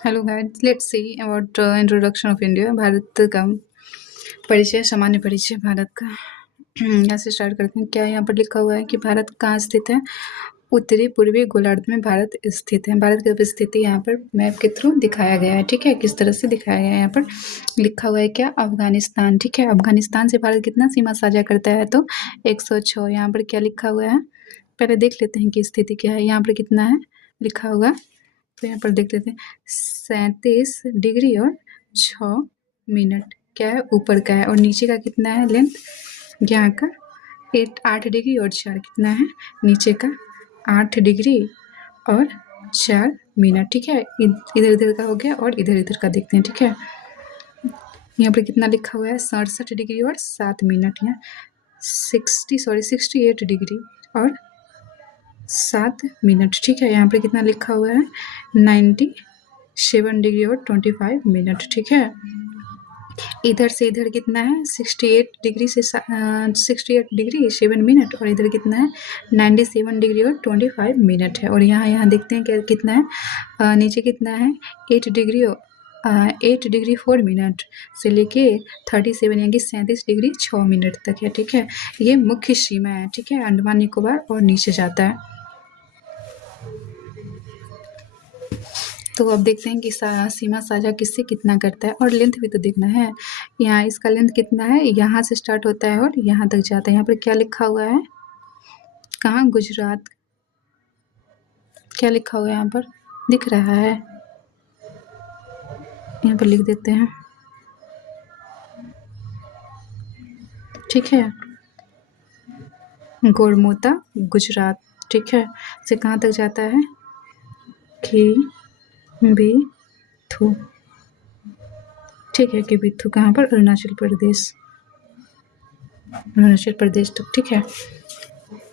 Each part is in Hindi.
Hello guys, let's see about introduction of India. Bharat का परिचय, सामान्य परिचय भारत का। यहाँ से स्टार्ट करते हैं। क्या यहाँ पर लिखा हुआ है कि भारत कहाँ स्थित है? उत्तरी पूर्वी गोलार्ध में भारत स्थित है। भारत की स्थिति यहाँ पर मैप के थ्रू दिखाया गया है। ठीक है, किस तरह से दिखाया गया है? यहाँ पर लिखा हुआ है क्या? अफगानिस्तान। ठीक है, अफगानिस्तान से भारत कितना सीमा साझा करता है? तो 106। यहाँ पर क्या लिखा हुआ है? पहले देख लेते हैं कि स्थिति क्या है। यहाँ पर कितना है लिखा हुआ, तो यहाँ पर देख लेते हैं। 37 डिग्री और 6 मिनट क्या है? ऊपर का है। और नीचे का कितना है लेंथ यहाँ का? 8 डिग्री और 4 कितना है? नीचे का 8 डिग्री और 4 मिनट। ठीक है, इधर इधर का हो गया और इधर इधर का देखते हैं। ठीक है, यहाँ पर कितना लिखा हुआ है? 67 डिग्री और 7 मिनट। यहाँ 68 डिग्री और 7 मिनट। ठीक है, यहाँ पे कितना लिखा हुआ है? 97 डिग्री और 25 मिनट। ठीक है, इधर से इधर कितना है? 68 डिग्री से 68 डिग्री 7 मिनट। और इधर कितना है? 97 डिग्री और 25 मिनट है। और यहाँ देखते हैं क्या कितना है? नीचे कितना है? 8 डिग्री 4 मिनट से लेके 37 यानी कि 37 डिग्री 6 मिनट तक है। ठीक है, ये मुख्य सीमा है। ठीक है, अंडमान निकोबार और नीचे जाता है। तो अब देखते हैं कि सीमा साझा किससे कितना करता है, और लेंथ भी तो देखना है। यहाँ इसका लेंथ कितना है? यहाँ से स्टार्ट होता है और यहाँ तक जाता है। यहाँ पर क्या लिखा हुआ है? कहाँ? गुजरात। क्या लिखा हुआ है यहाँ पर? दिख रहा है? यहाँ पर लिख देते हैं। ठीक है, गोरमोता गुजरात। ठीक है, से कहाँ तक जाता है? किबिथु। ठीक है, किबिथु कहाँ पर? अरुणाचल प्रदेश। अरुणाचल प्रदेश तक। ठीक है,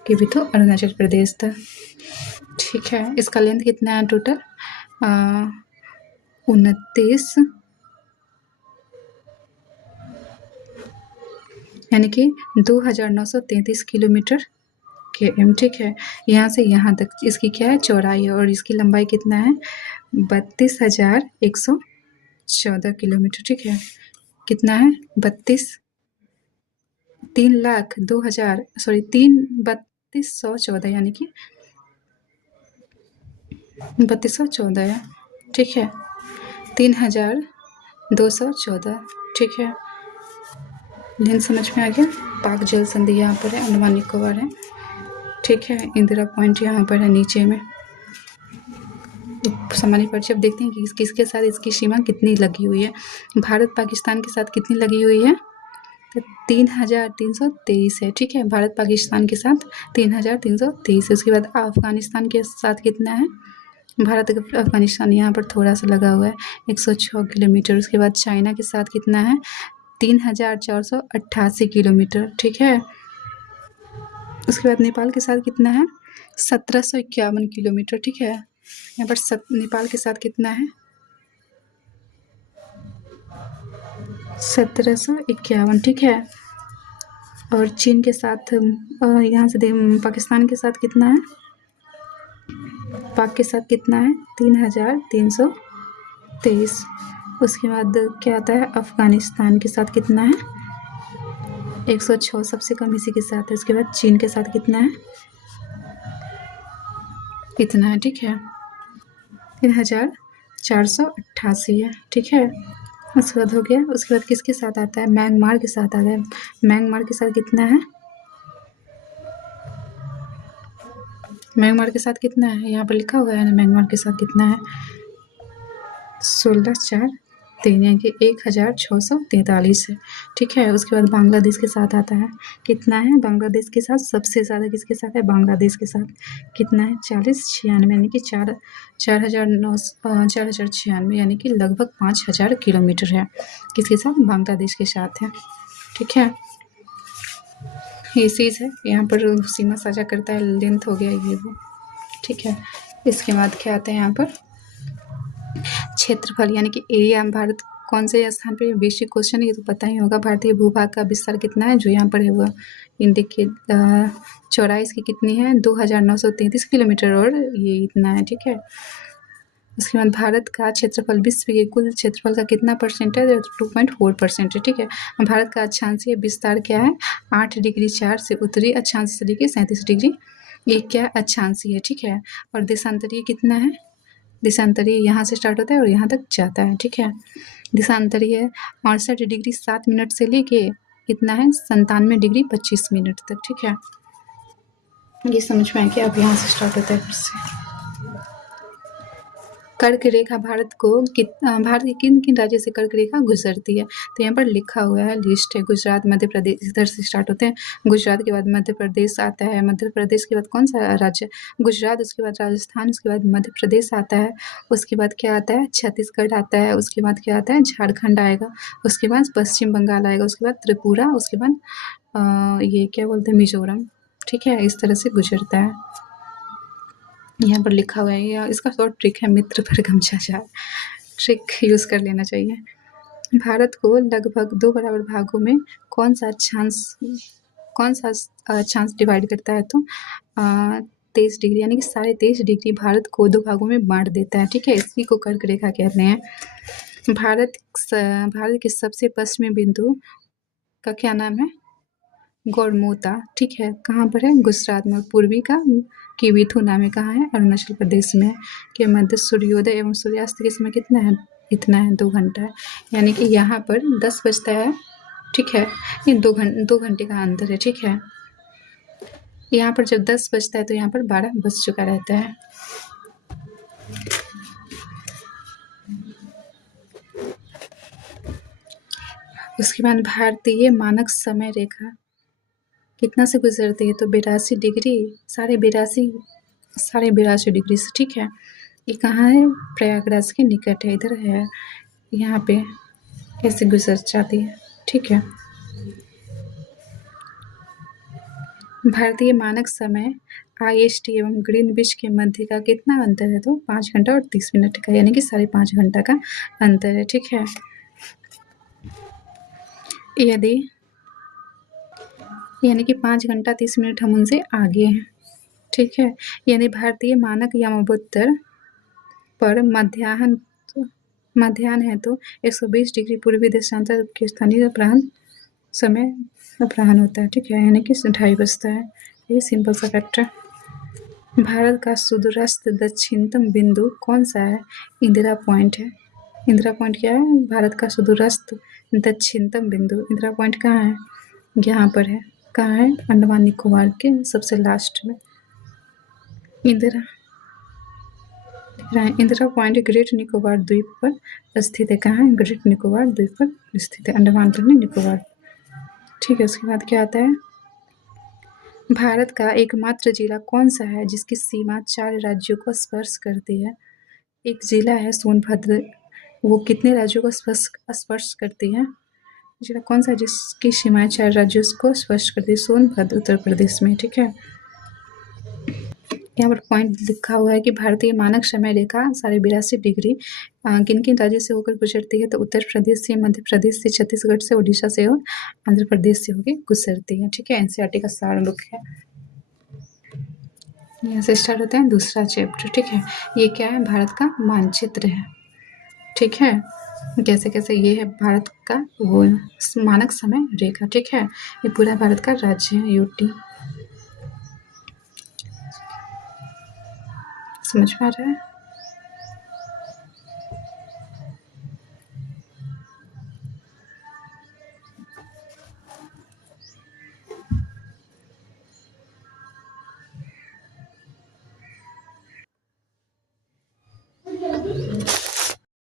किबिथु अरुणाचल प्रदेश तक। ठीक है, इसका लेंथ कितना है टोटल? 29 यानी कि 2933 किलोमीटर km। ठीक है, यहाँ से यहाँ तक इसकी क्या है? चौड़ाई है। और इसकी लंबाई कितना है? 32,114 किलोमीटर। ठीक है, कितना है? 32,14 यानी कि 3214 है। ठीक है, 3,214। ठीक है, लेंथ समझ में आ गया। पाक जल संधि यहाँ पर है, अंडमान निकोबार है। ठीक है, इंदिरा पॉइंट यहाँ पर है नीचे में। सामान्य परिचय। अब देखते हैं कि किसके साथ इसकी सीमा कितनी लगी हुई है। भारत पाकिस्तान के साथ कितनी लगी हुई है? तो 3,323 है। ठीक है, भारत पाकिस्तान के साथ 3,323 है। उसके बाद अफगानिस्तान के साथ कितना है? भारत अफगानिस्तान यहाँ पर थोड़ा सा लगा हुआ है, 106 किलोमीटर। उसके बाद चाइना के साथ कितना है? 3,488 किलोमीटर। ठीक है, उसके बाद नेपाल के साथ कितना है? 1,751 किलोमीटर। ठीक है, यहाँ पर नेपाल के साथ कितना है? 1,751। ठीक है, और चीन के साथ यहाँ से पाकिस्तान के साथ कितना है? पाक के साथ कितना है? 3,323। उसके बाद क्या आता है? अफगानिस्तान के साथ कितना है? 106 सबसे कम इसी के साथ है। उसके बाद चीन के साथ कितना है? इतना है। ठीक है, 3,488 है। ठीक है, उसके बाद हो गया। उसके बाद किसके साथ आता है? म्यांमार के साथ आता है। म्यांमार के साथ कितना है? म्यांमार के साथ कितना है? यहाँ पर लिखा हुआ है ना, म्यांमार के साथ कितना है? 16,403 यानी कि 1,643 है। ठीक है, उसके बाद बांग्लादेश के साथ आता है। कितना है बांग्लादेश के साथ? सबसे ज़्यादा किसके साथ है? बांग्लादेश के साथ कितना है? 4096 यानी कि 4,096 यानी कि लगभग 5,000 किलोमीटर है। किसके साथ? बांग्लादेश के साथ है। ठीक है, ये चीज़ है। यहाँ पर सीमा साझा करता है, लेंथ हो गया ये वो। ठीक है, इसके बाद क्या आता है यहाँ पर? क्षेत्रफल यानी कि एरिया। भारत कौन से स्थान पे? बेसिक क्वेश्चन, ये तो पता ही होगा। भारतीय भूभाग का विस्तार कितना है? जो यहाँ पर है वो देखिए, चौड़ाई इसकी कितनी है? 2,933 किलोमीटर और ये इतना है। ठीक है, उसके बाद भारत का क्षेत्रफल विश्व के कुल क्षेत्रफल का कितना परसेंट है? 2.4% है, ठीक है। भारत का अक्षांशीय विस्तार क्या है? 8°4 से उत्तरी अक्षांश से लेके 37 डिग्री, ये क्या अक्षांशीय है, ठीक है। और देशांतरीय कितना है? देशांतरीय यहाँ से स्टार्ट होता है और यहाँ तक जाता है, ठीक है। देशांतरीय 68°7 से लेके कितना है? 97°25 तक, ठीक है। ये समझ में आया कि अब यहाँ से स्टार्ट होता है फिर से। कर्क रेखा भारत के किन किन राज्यों से कर्क रेखा गुजरती है? तो यहाँ पर लिखा हुआ है, लिस्ट है। गुजरात, मध्य प्रदेश, इधर से स्टार्ट होते हैं। गुजरात के बाद मध्य प्रदेश आता है, मध्य प्रदेश के बाद कौन सा राज्य? गुजरात, उसके बाद राजस्थान, उसके बाद मध्य प्रदेश आता है, उसके बाद क्या आता है? छत्तीसगढ़ आता है, उसके बाद क्या आता है? झारखंड आएगा, उसके बाद पश्चिम बंगाल आएगा, उसके बाद त्रिपुरा, उसके बाद ये क्या बोलते हैं? मिजोरम, ठीक है। इस तरह से गुजरता है। यहाँ पर लिखा हुआ है, या इसका शॉर्ट ट्रिक है, मित्र पर गमछा चार, ट्रिक यूज़ कर लेना चाहिए। भारत को लगभग 2 बराबर भागों में कौन सा अक्षांश डिवाइड करता है? तो 23 डिग्री, यानी कि 23.5 डिग्री भारत को 2 भागों में बांट देता है, ठीक है। इसी को कर्क रेखा कहते हैं। भारत के सबसे पश्चिमी बिंदु का क्या नाम है? गौरमोता, ठीक है। कहाँ पर है? गुजरात में। पूर्वी का किविथु नाम है, कहाँ है? अरुणाचल प्रदेश में। के मध्य सूर्योदय एवं सूर्यास्त के समय कितना है? इतना है, 2 घंटा है, यानी कि यहाँ पर 10 बजता है, ठीक है। ये 2 घंटे का अंतर है, ठीक है। यहाँ पर जब 10 बजता है तो यहाँ पर 12 बज चुका रहता है। उसके बाद भारतीय मानक समय रेखा कितना से गुजरती है? तो 82 डिग्री, 82.5 डिग्री से, ठीक है। ये कहाँ है? प्रयागराज के निकट है, इधर है, यहाँ पे ऐसे गुजर जाती है, ठीक है। भारतीय मानक समय IST एवं ग्रीनविच के मध्य का कितना अंतर है? तो 5 घंटा और 30 मिनट का, यानी कि 5.5 घंटा का अंतर है, ठीक है। यानी कि 5 घंटा 30 मिनट हम उनसे आगे हैं, ठीक है। यानी भारतीय मानक यामोत्तर पर मध्याह्न है तो 120 डिग्री पूर्वी देशांतर के स्थानीय अपराह्न समय अपराह्न होता है, ठीक है, यानी कि 2:30 बजता है। ये सिंपल सा फैक्ट है। भारत का सुदूरस्थ दक्षिणतम बिंदु कौन सा है? इंदिरा पॉइंट है। इंदिरा पॉइंट क्या है? भारत का सुदूरस्थ दक्षिणतम बिंदु। इंदिरा पॉइंट कहाँ है? यहाँ पर है। कहाँ है? अंडमान निकोबार के सबसे लास्ट में इंदिरा पॉइंट ग्रेट निकोबार द्वीप पर स्थित है। कहाँ है? ग्रेट निकोबार द्वीप पर स्थित है, अंडमान पर नहीं, निकोबार, ठीक है। उसके बाद क्या आता है? भारत का एकमात्र जिला कौन सा है जिसकी सीमा 4 राज्यों को स्पर्श करती है? एक जिला है सोनभद्र, वो कितने राज्यों को स्पर्श करती है? जिला कौन सा जिसकी सीमाएं 4 राज्यों को स्पर्श करती है? सोनभद्र, उत्तर प्रदेश में, ठीक है। यहाँ पर पॉइंट लिखा हुआ है कि भारतीय मानक समय रेखा 82.5 डिग्री किन किन राज्यों से होकर गुजरती है? तो उत्तर प्रदेश से, मध्य प्रदेश से, छत्तीसगढ़ से, उड़ीसा से और आंध्र प्रदेश से होकर गुजरती है, ठीक है। NCERT का सार बुक है। यहाँ से स्टार्ट होता है दूसरा चैप्टर, ठीक है। ये क्या है? भारत का मानचित्र है, ठीक है। कैसे कैसे ये है भारत का वो मानक समय रेखा, ठीक है। ये पूरा भारत का राज्य है, UT। समझ में आ रहा है?